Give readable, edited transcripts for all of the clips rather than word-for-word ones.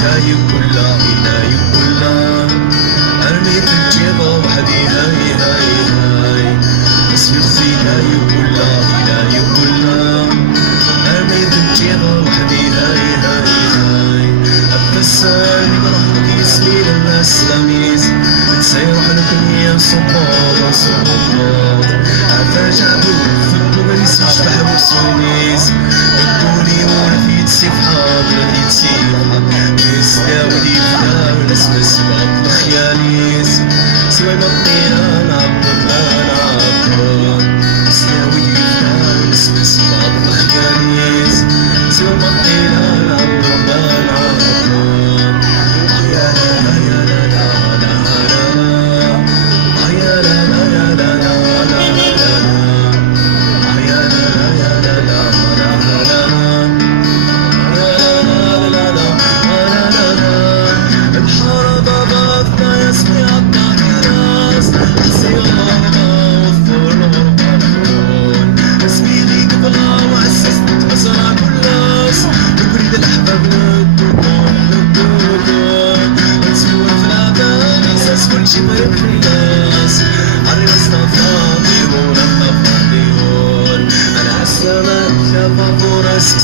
هاي كلها هاي كلها ارمي في الجيبة وحدي هاي هاي هاي اسمي فيك هاي كلها هاي كلها ارمي في الجيبة وحدي هاي هاي هاي ابتسم بروحك يسمي للناس لميز بتسير وحدك النية صباط صباط عفاجع بوفك وما نسيش بحبس ونيس بتقولي وانا في تسيفها بلا في تسيفها نسداودي فدا ونسمى سباط بخياليس سوى مطينا نعبطنا نعبط نسداودي فدا ونسمى سباط بخياليس سوى مطينا نعبطنا نعبط يا لا يا لا لا لا يا لا لا لا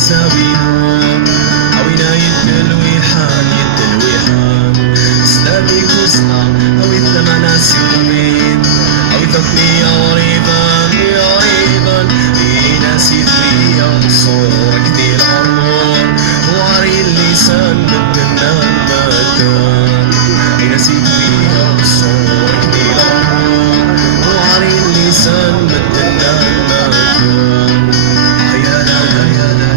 ساويهم عوينا يدلويحان يدلويحان سلامي كوزنا عوي ثمانا سيومين عوي ثطني يا ريبان يا ريبان ناسي فيا صورك دي العمر وعري اللسان مدنا المكان ناسي فيا صورك دي العمر وعري اللسان مدنا المكان يا لا لا يا لا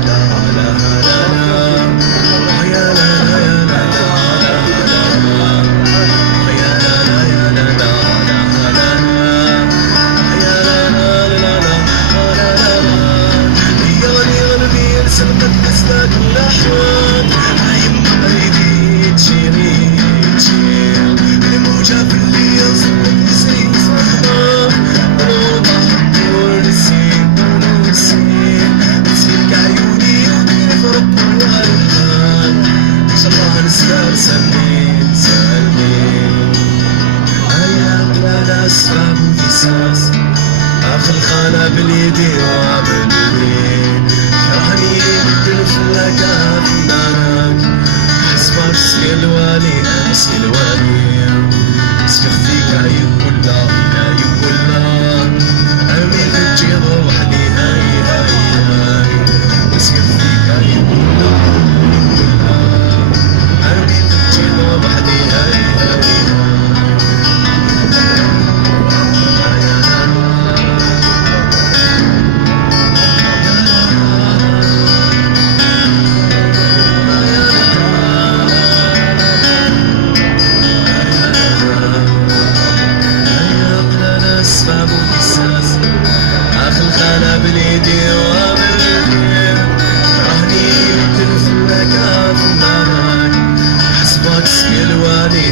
اخر خانة باليدي وباليمين شرحني بالفلك افنانك حسبك سيل والي سيل والي اسفخ فيك هاي كلها هاي كلها ارمي في الجيبة وحدي هاي هاي هاي اسفخ فيك هاي كلها ارمي في الجيبة وحدي هاي هاي انا باليدي وباليدين رهني تلفلك افنانك حسبك سكي الوالي